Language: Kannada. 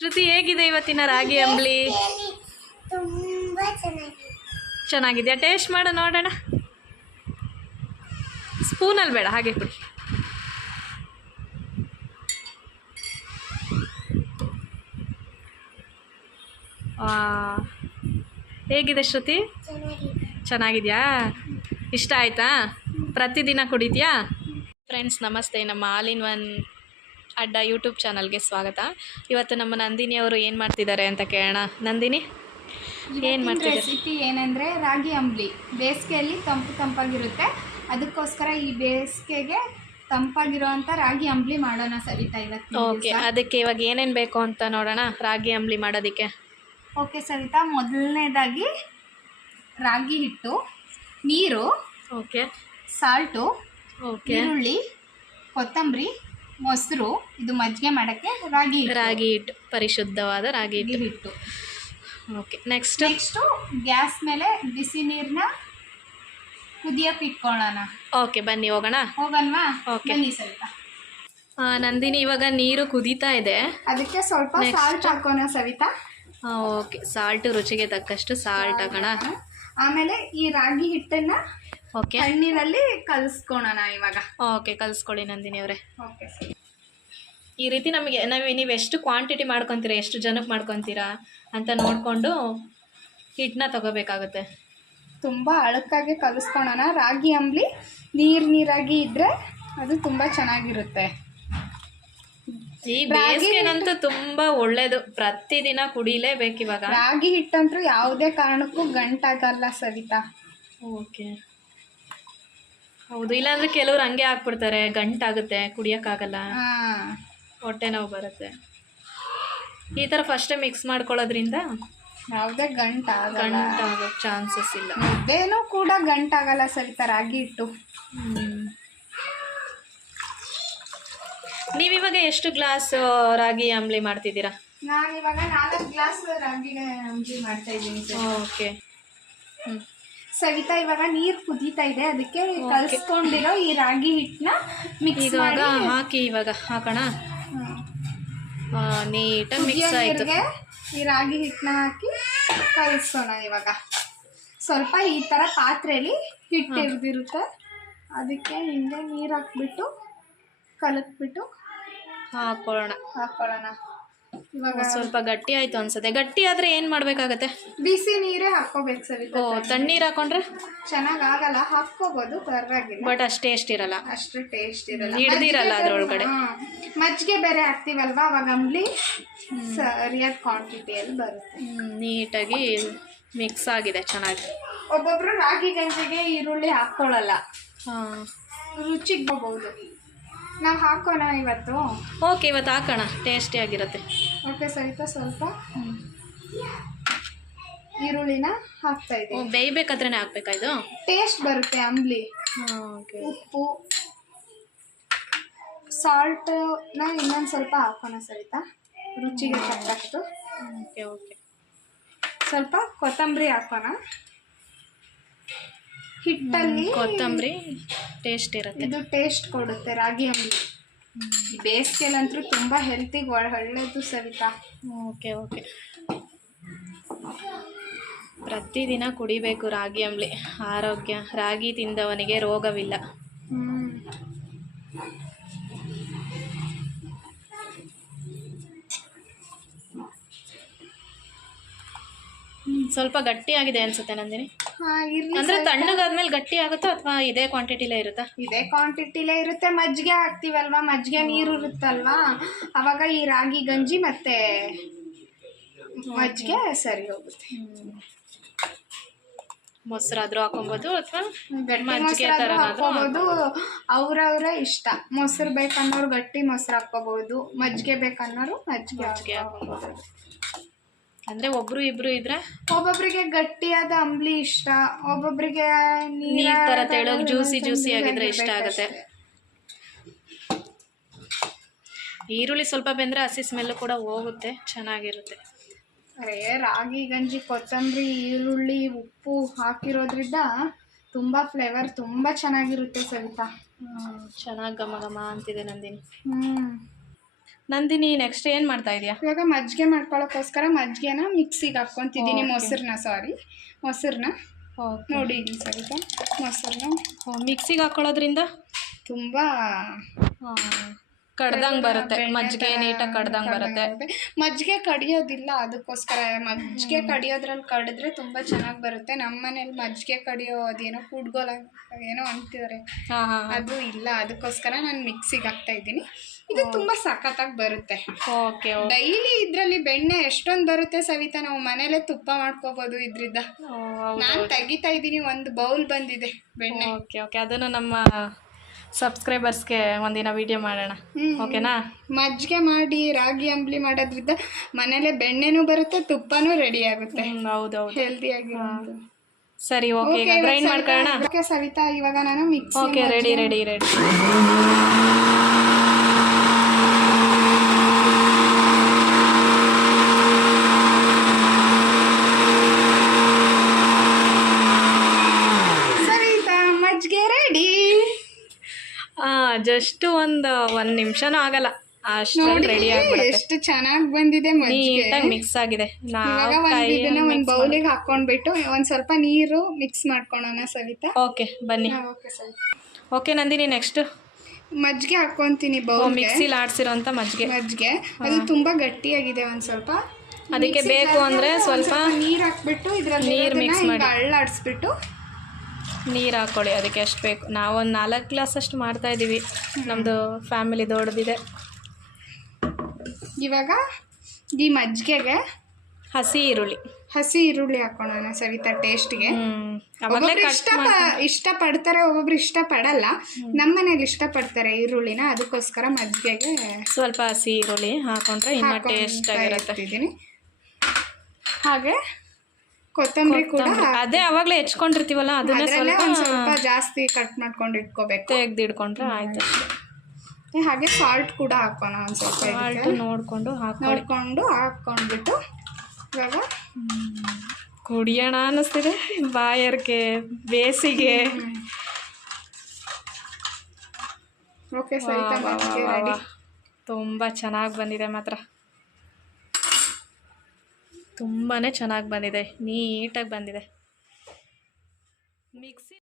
ಶ್ರುತಿ ಹೇಗಿದೆ ಇವತ್ತಿನ ರಾಗಿ ಅಂಬ್ಲಿ? ತುಂಬಾ ಚೆನ್ನಾಗಿದೆ. ಚೆನ್ನಾಗಿದೆಯಾ ಟೇಸ್ಟ್ ಮಾಡು ನೋಡೋಣ. ಸ್ಪೂನಲ್ಲಿ ಬೇಡ ಹಾಗೆ ಕುಡಿ. ಆ, ಹೇಗಿದೆ ಶ್ರುತಿ? ಚೆನ್ನಾಗಿದೆ. ಚೆನ್ನಾಗಿದೆಯಾ? ಇಷ್ಟ ಆಯ್ತಾ? ಪ್ರತಿದಿನ ಕುಡಿದ್ಯಾ ಫ್ರೆಂಡ್ಸ್ ನಮಸ್ತೆ. ನಮ್ಮ ಆಲ್ ಇನ್ ಒನ್ ಅಡ್ಡ ಯೂಟ್ಯೂಬ್ ಚಾನಲ್ಗೆ ಸ್ವಾಗತ. ಇವತ್ತು ನಮ್ಮ ನಂದಿನಿ ಅವರು ಏನು ಮಾಡ್ತಿದ್ದಾರೆ ಅಂತ ಕೇಳೋಣ. ನಂದಿನಿ ಏನು ಮಾಡ್ತಿದ್ದಾರೆ ರೆಸಿಪಿ ಏನಂದರೆ ರಾಗಿ ಅಂಬ್ಲಿ. ಬೇಸಿಗೆಯಲ್ಲಿ ತಂಪು ತಂಪಾಗಿರುತ್ತೆ. ಅದಕ್ಕೋಸ್ಕರ ಈ ಬೇಸಿಗೆಗೆ ತಂಪಾಗಿರೋವಂಥ ರಾಗಿ ಅಂಬ್ಲಿ ಮಾಡೋಣ ಸವಿತಾ ಇವತ್ತು ಓಕೆ ಅದಕ್ಕೆ ಇವಾಗ ಏನೇನು ಬೇಕು ಅಂತ ನೋಡೋಣ ರಾಗಿ ಅಂಬ್ಲಿ ಮಾಡೋದಕ್ಕೆ. ಓಕೆ ಸವಿತಾ ಮೊದಲನೇದಾಗಿ ರಾಗಿ ಹಿಟ್ಟು ನೀರು ಓಕೆ ಸಾಲ್ಟು ಓಕೆ ಈರುಳ್ಳಿ ಕೊತ್ತಂಬರಿ ಮೊಸರು ಇದು ಮಜ್ಜಿಗೆ ಮಾಡೋಕ್ಕೆ ರಾಗಿ ರಾಗಿ ಹಿಟ್ಟು ಪರಿಶುದ್ಧವಾದ ರಾಗಿ ಹಿಟ್ಟು. ಹಿಟ್ಟು. ಓಕೆ ನೆಕ್ಸ್ಟ್ ನೆಕ್ಸ್ಟು ಗ್ಯಾಸ್ ಮೇಲೆ ಬಿಸಿ ನೀರನ್ನ ಕುದಿಯಕ್ಕೆ ಇಟ್ಕೊಳ್ಳೋಣ. ಓಕೆ ಬನ್ನಿ ಹೋಗೋಣ? ಹೋಗಲ್ವಾ ಓಕೆ ಬನ್ನಿ ಸ್ವಲ್ಪ. ನಂದಿನಿ ಇವಾಗ ನೀರು ಕುದೀತಾ ಇದೆ. ಅದಕ್ಕೆ ಸ್ವಲ್ಪ. ಸಾಲ್ಟ್ ಹಾಕೋಣ ಸವಿತಾ. ಓಕೆ ಸಾಲ್ಟ್ ರುಚಿಗೆ ತಕ್ಕಷ್ಟು ಸಾಲ್ಟ್ ಹಾಕೋಣ. ಆಮೇಲೆ ಈ ರಾಗಿ ಹಿಟ್ಟನ್ನ ಓಕೆ ಹಣ್ಣಿನಲ್ಲಿ ಕಲಿಸ್ಕೊಳೋಣ ಇವಾಗ. ಓಕೆ ಕಲಿಸ್ಕೊಳ್ಳಿ ನಂದಿನಿ ಅವರೇ. ಓಕೆ ಈ ರೀತಿ ನಮಗೆ ನಾವು ನೀವು ಎಷ್ಟು ಕ್ವಾಂಟಿಟಿ ಮಾಡ್ಕೊತೀರಾ ಎಷ್ಟು ಜನಕ್ಕೆ ಮಾಡ್ಕೊತೀರಾ ಅಂತ ನೋಡಿಕೊಂಡು ಹಿಟ್ಟನ್ನ ತಗೋಬೇಕಾಗುತ್ತೆ. ತುಂಬ ಅಳಕಾಗಿ ಕಲಿಸ್ಕೊಳೋಣ. ರಾಗಿ ಅಂಬ್ಲಿ ನೀರು ನೀರಾಗಿ ಇದ್ರೆ ಅದು ತುಂಬ ಚೆನ್ನಾಗಿರುತ್ತೆ. ಈ ಬೇಸಿಗೆನಂತೂ ತುಂಬ ತುಂಬಾ ಒಳ್ಳೇದು. ಪ್ರತಿದಿನ ಕುಡಿಲೇಬೇಕು ಇವಾಗ ರಾಗಿ ಹಿಟ್ಟಂತೂ ಯಾವುದೇ ಕಾರಣಕ್ಕೂ ಗಂಟಾಗಲ್ಲ ಸವಿತಾ. ಓಕೆ ಹೌದು ಇಲ್ಲಾಂದ್ರೆ ಕೆಲವ್ರು ಹಂಗೆ ಹಾಕ್ಬಿಡ್ತಾರೆ ಗಂಟಾಗುತ್ತೆ ಕುಡಿಯಕ್ಕಾಗಲ್ಲ. ಹೊಟ್ಟೆ ನೋವು ಬರುತ್ತೆ. ಈ ಥರ ಫಸ್ಟೇ ಮಿಕ್ಸ್ ಮಾಡ್ಕೊಳ್ಳೋದ್ರಿಂದ ಯಾವುದೇ ಗಂಟ ಗಂಟಾಗೋ ಚಾನ್ಸಸ್ ಇಲ್ಲ. ಮುದ್ದೇನೂ ಕೂಡ ಗಂಟಾಗಲ್ಲ ಸವಿತಾ ರಾಗಿ ಹಿಟ್ಟು ನೀವು ನೀವಿವಾಗ ಎಷ್ಟು ಗ್ಲಾಸ್ ರಾಗಿ ಅಂಬ್ಲಿ ಮಾಡ್ತಿದ್ದೀರಾ? ನಾನು ಇವಾಗ ನಾಲ್ಕು ಗ್ಲಾಸ್ ರಾಗಿ ಅಂಬ್ಲಿ ಮಾಡ್ತಾ ಇದ್ದೀನಿ ಓಕೆ. ಹ್ಞೂ ಸವಿತಾ ಇವಾಗ ನೀರು ಕುದೀತಾ ಇದೆ ಅದಕ್ಕೆ ಕಲ್ಸ್ಕೊಂಡಿರೋ ಈ ರಾಗಿ ಹಿಟ್ಟನ್ನ ಮಿಕ್ಸ್ ಇವಾಗ ಮಾಡಿ. ಹಾಕಿ ಇವಾಗ ಹಾಕೋಣ. ನೀಟಾಗಿ ಕುದಿಯೋ ಮಿಕ್ಸ್ ಆಯಿತು. ನೀರಿಗೆ ಈ ರಾಗಿ ಹಿಟ್ಟನ್ನ ಹಾಕಿ ಕಲಿಸೋಣ ಇವಾಗ. ಸ್ವಲ್ಪ ಈ ಥರ ಪಾತ್ರೆಯಲ್ಲಿ ಹಿಟ್ಟು ಇರ್ದಿರುತ್ತೆ ಅದಕ್ಕೆ ಹಿಂದೆ ನೀರು ಹಾಕ್ಬಿಟ್ಟು ಕಲಕ್ಬಿಟ್ಟು ಹಾಕೊಳ್ಳೋಣ. ಹಾಕೊಳ್ಳೋಣ. ಇವಾಗ ಸ್ವಲ್ಪ ಗಟ್ಟಿ ಆಯ್ತು ಅನ್ಸುತ್ತೆ. ಗಟ್ಟಿ ಆದ್ರೆ ಏನ್ ಮಾಡ್ಬೇಕಾಗತ್ತೆ? ಬಿಸಿ ನೀರೇ ಹಾಕೋಬೇಕು ಸರಿ ಓ ತಣ್ಣೀರ್ ಹಾಕೊಂಡ್ರೆ? ಚೆನ್ನಾಗಾಗಲ್ಲ ಹಾಕ್ಕೋಬೋದು ಪರವಾಗಿಲ್ಲ. ಬಟ್ ಅಷ್ಟೇ ಟೇಸ್ಟ್ ಇರಲ್ಲ. ಅಷ್ಟು ಟೇಸ್ಟ್ ಇರಲ್ಲ. ಹಿಡ್ದಿರಲ್ಲ ಅದ್ರೊಳಗಡೆ. ಮಜ್ಜಿಗೆ ಬೇರೆ ಹಾಕ್ತಿವಲ್ವಾ? ಅವಾಗ ಅಂಬ್ಲಿ ಸರಿಯಾದ ಕ್ವಾಂಟಿಟಿಯಲ್ಲಿ ಬರುತ್ತೆ. ನೀಟಾಗಿ ಮಿಕ್ಸ್ ಆಗಿದೆ ಚೆನ್ನಾಗಿ. ಒಬ್ಬೊಬ್ರು ರಾಗಿ ಗಂಜಿಗೆ ಈರುಳ್ಳಿ ಹಾಕೊಳ್ಳಲ್ಲ ರುಚಿಗೆ ಹೋಗ್ಬೋದು. ನಾವು ಹಾಕೋಣ ಇವತ್ತು. ಓಕೆ ಇವತ್ತು ಹಾಕೋಣ. ಟೇಸ್ಟಿ ಆಗಿರುತ್ತೆ. ಓಕೆ ಸಹಿತ ಸ್ವಲ್ಪ. ಈರುಳ್ಳಿನ ಹಾಕ್ತಾ ಓ ಇದ್ದೀವಿ ಬೇಯ್ಬೇಕಾದ್ರೇನೆ ಹಾಕ್ಬೇಕಾ ಇದು? ಟೇಸ್ಟ್ ಬರುತ್ತೆ ಅಂಬ್ಲಿ. ಓಕೆ ಉಪ್ಪು ಸಾಲ್ಟ್ನ ಇನ್ನೊಂದು ಸ್ವಲ್ಪ ಹಾಕೋಣ ಸರಿತಾ ರುಚಿಗೆ ತಕ್ಕಷ್ಟು. ಓಕೆ ಓಕೆ ಸ್ವಲ್ಪ ಕೊತ್ತಂಬರಿ ಹಾಕೋಣ. ಹಿಟ್ಟಲ್ಲಿ ಕೊತ್ತಂಬರಿ ಟೇಸ್ಟ್ ಇರುತ್ತೆ. ಇದು ಟೇಸ್ಟ್ ಕೊಡುತ್ತೆ ರಾಗಿ ಅಂಬಲಿ ಬೇಸಿಗೆಲಂತೂ ತುಂಬ ಹೆಲ್ತಿಗೆ ಒಳ್ಳೆಯದು ಸವಿತಾ. Okay okay. ಪ್ರತಿದಿನ ಕುಡಿಬೇಕು ರಾಗಿ ಅಂಬಲಿ. ಆರೋಗ್ಯ ರಾಗಿ ತಿಂದವನಿಗೆ ರೋಗವಿಲ್ಲ. ಸ್ವಲ್ಪ ಗಟ್ಟಿಯಾಗಿದೆ ಅನ್ಸುತ್ತೆ ನಂದಿನಿ. ಇರ್ಲಿ ಅಂದ್ರೆ. ತಣ್ಣಗಾದ್ಮೇಲೆ ಗಟ್ಟಿ ಆಗುತ್ತೋ ಅಥವಾ ಇದೇ ಕ್ವಾಂಟಿಟಿಲೇ ಇರುತ್ತಾ? ಇದೇ ಕ್ವಾಂಟಿಟಿಲೇ ಇರುತ್ತೆ. ಮಜ್ಜಿಗೆ ಹಾಕ್ತಿವಲ್ವಾ? ಮಜ್ಜಿಗೆ ನೀರು ಇರುತ್ತಲ್ವಾ? ಅವಾಗ ಈ ರಾಗಿ ಗಂಜಿ ಮತ್ತೆ ಮಜ್ಜಿಗೆ ಸರಿ ಹೋಗುತ್ತೆ. ಮೊಸರಾದ್ರೂ ಹಾಕೊಬೋದು ಅಥವಾ ಮಜ್ಜಿಗೆ ಹಾಕೋಬಹುದು ಅವ್ರವ್ರ ಇಷ್ಟ. ಮೊಸರು ಬೇಕನ್ನೋರು ಗಟ್ಟಿ ಮೊಸರು ಹಾಕೋಬಹುದು ಮಜ್ಜಿಗೆ ಬೇಕನ್ನೋರು ಮಜ್ಜಿಗೆ ಮಜ್ಜಿಗೆ ಹಾಕೋಬಹುದು ಅಂದ್ರೆ ಒಬ್ರು ಇಬ್ರು ಇದ್ರೆ ಒಬ್ಬೊಬ್ರಿಗೆ ಗಟ್ಟಿಯಾದ ಅಂಬ್ಲಿ ಇಷ್ಟ ಒಬ್ಬೊಬ್ರಿಗೆ ನೀರ್ ತೆಳಗ್ ಜ್ಯೂಸಿ ಜ್ಯೂಸಿ ಆಗಿದ್ರೆ ಇಷ್ಟ ಆಗುತ್ತೆ. ಈರುಳ್ಳಿ ಸ್ವಲ್ಪ ಬೆಂದ್ರೆ ಹಸಿ ಸ್ಮೆಲ್ಲು ಕೂಡ ಹೋಗುತ್ತೆ ಚೆನ್ನಾಗಿರುತ್ತೆ. ಅರೇ ರಾಗಿ ಗಂಜಿ ಕೊತ್ತಂಬರಿ ಈರುಳ್ಳಿ ಉಪ್ಪು ಹಾಕಿರೋದ್ರಿಂದ ತುಂಬ ಫ್ಲೇವರ್ ತುಂಬ ಚೆನ್ನಾಗಿರುತ್ತೆ ಸವಿತಾ. ಚೆನ್ನಾಗಿ ಘಮ ಘಮ ಅಂತಿದೆ ನಂದಿನಿ. ಹ್ಮ್. ನಂದಿನಿ ನೆಕ್ಸ್ಟ್ ಏನು ಮಾಡ್ತಾ ಇದೆಯಾ? ಇವಾಗ ಮಜ್ಜಿಗೆ ಮಾಡ್ಕೊಳ್ಳೋಕ್ಕೋಸ್ಕರ ಮಜ್ಜಿಗೆನ ಮಿಕ್ಸಿಗೆ ಹಾಕ್ಕೊತಿದ್ದೀನಿ Okay. ಮೊಸರನ್ನ ಸಾರಿ ಮೊಸರನ್ನ. ನೋಡಿ ಇಲ್ಲಿ ಸರಿತಾ ಮೊಸರನ್ನ. ಮಿಕ್ಸಿಗೆ ಹಾಕೊಳ್ಳೋದ್ರಿಂದ? ತುಂಬ ಕಡ್ದಂಗೆ ಬರುತ್ತೆ. ಬೆಣ್ಣೆ ಮಜ್ಜಿಗೆ ಥರ ನೀಟಾಗಿ ಕಡ್ದಂಗೆ ಬರುತ್ತೆ. ಮಜ್ಜಿಗೆ ಕಡಿಯೋದಿಲ್ಲ ಅದಕ್ಕೋಸ್ಕರ. ಮಜ್ಜಿಗೆ ಕಡಿಯೋದ್ರಲ್ಲಿ ಕಡಿದ್ರೆ ತುಂಬ ಚೆನ್ನಾಗಿ ಬರುತ್ತೆ. ನಮ್ಮ ಮನೇಲಿ ಮಜ್ಜಿಗೆ ಕಡಿಯೋ ಅದೇನೋ ಕೂಡ್ಗೋಲ ಏನೋ ಅಂತಿದ್ದಾರೆ ಹಾಂ ಹಾಂ ಅದು ಇಲ್ಲ. ಅದಕ್ಕೋಸ್ಕರ ನಾನು ಮಿಕ್ಸಿಗೆ ಹಾಕ್ತಾ ಇದ್ದೀನಿ. ಇದು ತುಂಬಾ ಸಖತ್ತಾಗಿ ಬರುತ್ತೆ. ಓಕೆ ಡೈಲಿ ಇದ್ರಲ್ಲಿ ಬೆಣ್ಣೆ ಎಷ್ಟೊಂದು ಬರುತ್ತೆ ಸವಿತಾ? ನಾವು ಮನೇಲೆ ತುಪ್ಪ ಮಾಡ್ಕೋಬಹುದು ಇದ್ರಿಂದ. ನಾನ್ ತೆಗಿತಾ ಇದ್ದೀನಿ ಒಂದು ಬೌಲ್ ಬಂದಿದೆ ಬೆಣ್ಣೆ. Okay okay. ಅದನ್ನು ನಮ್ಮ ಸಬ್ಸ್ಕ್ರೈಬರ್ಸ್ಗೆ ಒಂದಿನ ವಿಡಿಯೋ ಮಾಡೋಣ. ಓಕೆನಾ? ಮಜ್ಜಿಗೆ ಮಾಡಿ ರಾಗಿ ಅಂಬ್ಲಿ ಮಾಡೋದ್ರಿಂದ ಮನೇಲೆ ಬೆಣ್ಣೆನೂ ಬರುತ್ತೆ ತುಪ್ಪನೂ ರೆಡಿ ಆಗುತ್ತೆ. ಹೌದೌದು ಸರಿ ಓಕೆ. ಈಗ ಗ್ರೈಂಡ್ ಮಾಡ್ಕೊಳ್ಳೋಣ? ಓಕೆ ಸವಿತಾ ಇವಾಗ ನಾನು mixie okay ready ready ready Savita ಮಜ್ಜಿಗೆ ರೆಡಿ ಜಸ್ಟ್ ಒಂದು ಒಂದ್ ನಿಮಿಷನೂ ಆಗಲ್ಲ. ಅಷ್ಟು ನೋಡಿ ರೆಡಿ ಆಗ್ಬಿಡುತ್ತೆ. ಎಷ್ಟು ಚೆನ್ನಾಗಿ ಬಂದಿದೆ ಮಜ್ಜಿಗೆ. ನೀಟಾಗಿ ಮಿಕ್ಸ್ ಆಗಿದೆ. ಇವಾಗ ನಾವು ಒಂದ್ ಕೈ ಇದನ್ನ ಒಂದ್ ಬೌಲಿಗೆ ಹಾಕೊಂಡ್ಬಿಟ್ಟು ಒಂದ್ ಸ್ವಲ್ಪ ನೀರು ಮಿಕ್ಸ್ ಮಾಡ್ಕೊಳೋಣ ಸವಿತಾ. ಓಕೆ ಬನ್ನಿ. Okay Savita. Okay Nandini next ಮಜ್ಜಿಗೆ ಹಾಕೊಂತೀನಿ ಬೌಲ್ಗೆ. ಮಿಕ್ಸಿಲಿ ಆಡ್ಸಿರೋಂಥ ಮಜ್ಜಿಗೆ. ಮಜ್ಜಿಗೆ. ಅದು ತುಂಬಾ ಗಟ್ಟಿಯಾಗಿದೆ ಒಂದ್ ಸ್ವಲ್ಪ. ಅದಕ್ಕೆ ಬೇಕು ಅಂದ್ರೆ ಸ್ವಲ್ಪ ನೀರ್ ಹಾಕ್ಬಿಟ್ಟು ಇದ್ರಲ್ಲಿ ನೀರ್ mix ಮಾಡಿ. ಅಳ್ಳಾಡಿಸ್ಬಿಟ್ಟು ನೀರು ಹಾಕೊಳ್ಳಿ ಅದಕ್ಕೆ ಎಷ್ಟು ಬೇಕು. ನಾವೊಂದು ನಾಲ್ಕು ಗ್ಲಾಸ್ ಅಷ್ಟು ಮಾಡ್ತಾ ಇದ್ದೀವಿ ನಮ್ಮದು ಫ್ಯಾಮಿಲಿ ದೊಡ್ಡದಿದೆ. ಇವಾಗ ಈ ಮಜ್ಜಿಗೆಗೆ ಹಸಿ ಈರುಳ್ಳಿ. ಹಸಿ ಈರುಳ್ಳಿ ಹಾಕೋಣ ಸವಿತಾ ಟೇಸ್ಟ್ಗೆ. ಇಷ್ಟ ಇಷ್ಟ ಪಡ್ತಾರೆ ಒಬ್ಬೊಬ್ರು ಇಷ್ಟ ಪಡಲ್ಲ ನಮ್ಮ ಮನೇಲಿ ಇಷ್ಟ ಪಡ್ತಾರೆ ಈರುಳ್ಳಿನ ಅದಕ್ಕೋಸ್ಕರ ಮಜ್ಜಿಗೆಗೆ ಸ್ವಲ್ಪ ಹಸಿ ಈರುಳ್ಳಿ ಹಾಕೊಂಡ್ರೆ ಇನ್ನೂ ಟೇಸ್ಟ್ ಆಗಿರುತ್ತೆ. ಹಾಗೆ ಕೊತ್ತಂಬರಿ ಕೂಡ ಅದೇ ಅವಾಗಲೇ ಹೆಚ್ಕೊಂಡಿರ್ತೀವಲ್ಲ ಅದನ್ನ ಸ್ವಲ್ಪ ಸ್ವಲ್ಪ ಜಾಸ್ತಿ ಕಟ್ ಮಾಡ್ಕೊಂಡು ಇಟ್ಕೋಬೇಕು. ತೆಗ್ದಿಡ್ಕೊಂಡ್ರೆ ಆಯ್ತು ಹಾಗೆ ಸಾಲ್ಟ್ ಕೂಡ ಹಾಕೋಣ ಒಂದು ಸ್ವಲ್ಪ. ನೋಡಿಕೊಂಡು ನೋಡ್ಕೊಂಡು ಹಾಕೊಂಡ್ಬಿಟ್ಟು ಇವಾಗ ಕುಡಿಯೋಣ ಅನ್ನಿಸ್ತಿದೆ ಬಾಯರ್ಗೆ ಬೇಸಿಗೆ. ಓಕೆ ಸರಿ ತುಂಬ ಚೆನ್ನಾಗಿ ಬಂದಿದೆ ಮಾತ್ರ. ತುಂಬಾ ಚೆನ್ನಾಗಿ ಬಂದಿದೆ ನೀಟಾಗಿ ಬಂದಿದೆ. ಮಿಕ್ಸಿ